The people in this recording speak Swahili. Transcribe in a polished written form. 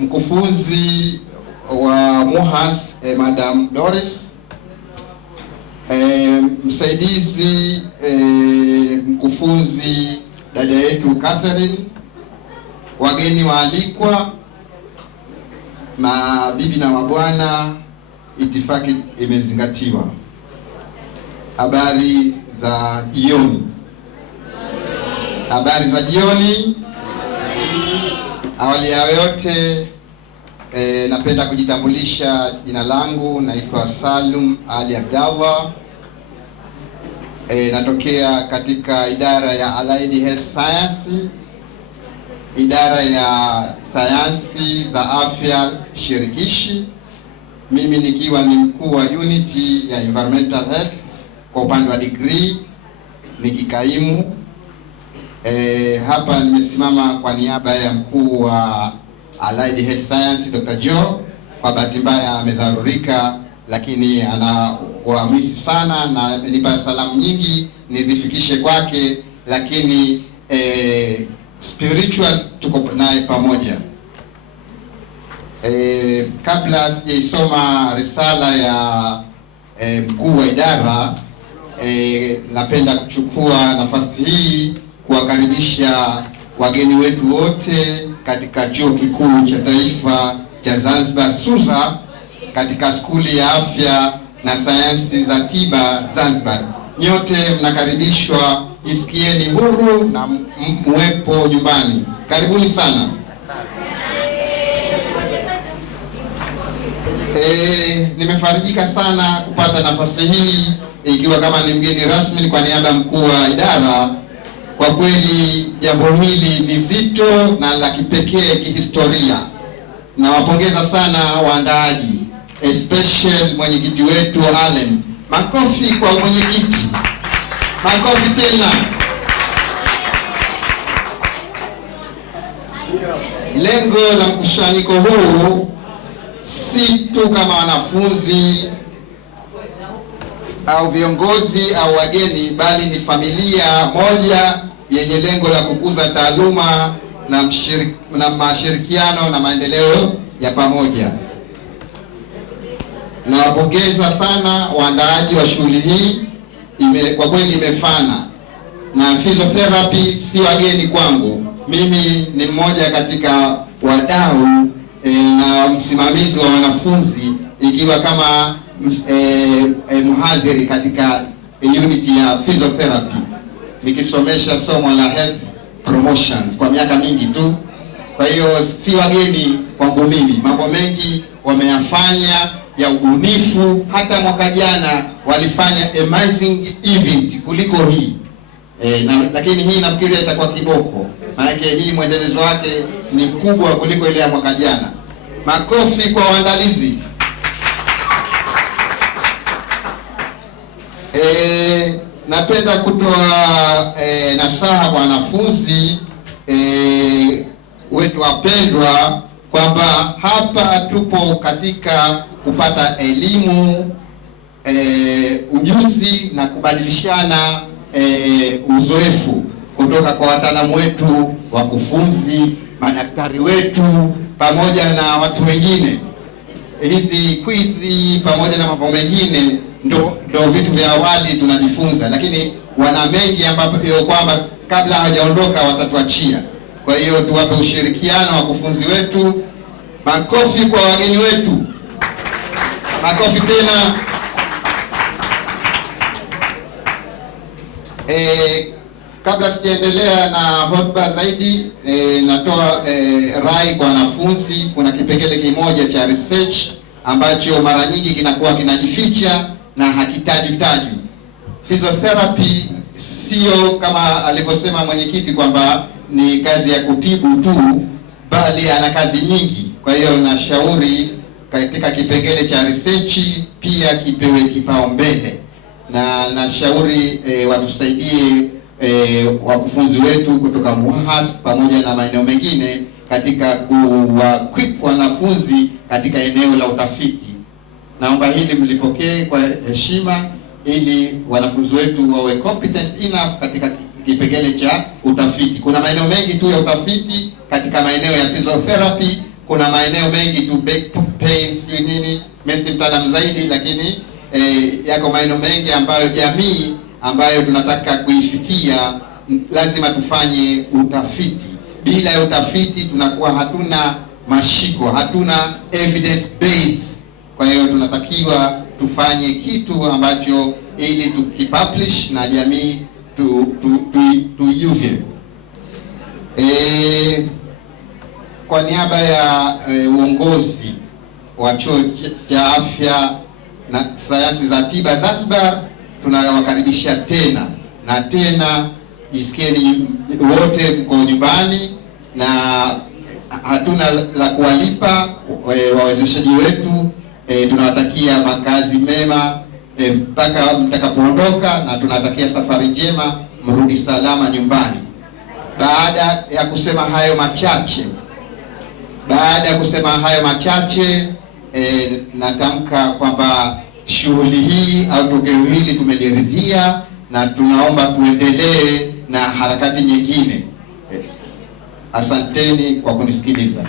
mkufunzi wa MUHAS Madam Doris, msaidizi mkufunzi dada yetu Catherine, wageni waalikwa, mabibi na mabwana, itifaki imezingatiwa. Habari za jioni. Habari za jioni. Awali ya yote napenda kujitambulisha. Jina langu naitwa Salum Ali Abdallah. Natokea katika idara ya Allied Health Science, idara ya sayansi za afya shirikishi, mimi nikiwa ni mkuu wa unity ya environmental health kwa upande wa degree nikikaimu. Hapa nimesimama kwa niaba ya mkuu wa Allied Health Science Dr. Joe. Kwa bahati mbaya amedharurika, lakini anawahamisi sana na nipa salamu nyingi nizifikishe kwake, lakini spiritual tuko naye pamoja. Kabla sijaisoma risala ya mkuu wa idara, napenda kuchukua nafasi hii kuwakaribisha wageni wetu wote katika Chuo Kikuu cha Taifa cha Zanzibar SUZA, katika skuli ya afya na sayansi za tiba Zanzibar. Nyote mnakaribishwa, jisikieni huru na muwepo nyumbani. Karibuni sana. Nimefarijika sana kupata nafasi hii ikiwa kama ni mgeni rasmi kwa niaba ya mkuu wa idara. Kwa kweli jambo hili ni zito na la kipekee kihistoria. Nawapongeza sana waandaaji, especially mwenyekiti wetu Allen. Makofi kwa mwenyekiti. Makofi tena. Lengo la mkusanyiko huu si tu kama wanafunzi au viongozi au wageni, bali ni familia moja yenye lengo la kukuza taaluma na mashirikiano na maendeleo ya pamoja. Nawapongeza sana waandaaji wa shughuli hii. Kwa kweli imefana, na physiotherapy si wageni kwangu. Mimi ni mmoja katika wadau na msimamizi wa wanafunzi, ikiwa kama mhadhiri katika unity ya physiotherapy, nikisomesha somo la health promotions kwa miaka mingi tu. Kwa hiyo si wageni kwangu mimi. Mambo mengi wameyafanya ya ubunifu. Hata mwaka jana walifanya amazing event kuliko hii. Lakini hii nafikiri itakuwa kiboko, maana hii mwendelezo wake ni mkubwa kuliko ile ya mwaka jana. Makofi kwa waandalizi. Napenda kutoa nasaha kwa wanafunzi wetu wapendwa kwamba hapa tupo katika kupata elimu, ujuzi na kubadilishana uzoefu kutoka kwa wataalamu wetu, wakufunzi, madaktari wetu pamoja na watu wengine. Hizi quizi pamoja na mambo mengine ndo vitu vya awali tunajifunza, lakini wana mengi ambayo kwamba kabla hawajaondoka watatuachia. Kwa hiyo tuwape ushirikiano wakufunzi wetu. Makofi kwa wageni wetu. Makofi tena. Kabla sijaendelea na hotuba zaidi, natoa rai kwa wanafunzi. Kuna kipengele kimoja cha research ambacho mara nyingi kinakuwa kinajificha na hakitajwi. Physiotherapy sio kama alivyosema mwenyekiti kwamba ni kazi ya kutibu tu, bali ana kazi nyingi. Kwa hiyo nashauri katika kipengele cha research pia kipewe kipaumbele, na nashauri watusaidie wakufunzi wetu kutoka MUHAS pamoja na maeneo mengine katika kuwaequip wanafunzi katika eneo la utafiti. Naomba hili mlipokee kwa heshima, ili wanafunzi wetu wawe competence enough katika kipengele cha utafiti. Kuna maeneo mengi tu ya utafiti katika maeneo ya physiotherapy, kuna maeneo mengi tu, back pains nini, mimi mtaalamu zaidi, lakini yako maeneo mengi ambayo jamii ambayo tunataka kuifikia lazima tufanye utafiti. Bila ya utafiti tunakuwa hatuna mashiko, hatuna evidence base. Kwa hiyo tunatakiwa tufanye kitu ambacho ili tukipublish na jamii tuiuve. Kwa niaba ya uongozi wa chuo cha afya na sayansi za tiba Zanzibar, tunawakaribisha tena na tena. Jisikieni wote mko nyumbani na hatuna la kuwalipa wawezeshaji wetu. Tunawatakia makazi mema mpaka mtakapoondoka, na tunatakia safari njema, mrudi salama nyumbani. Baada ya kusema hayo machache, natamka kwamba shughuli hii au tokeo hili tumeliridhia na tunaomba tuendelee na harakati nyingine. Asanteni kwa kunisikiliza.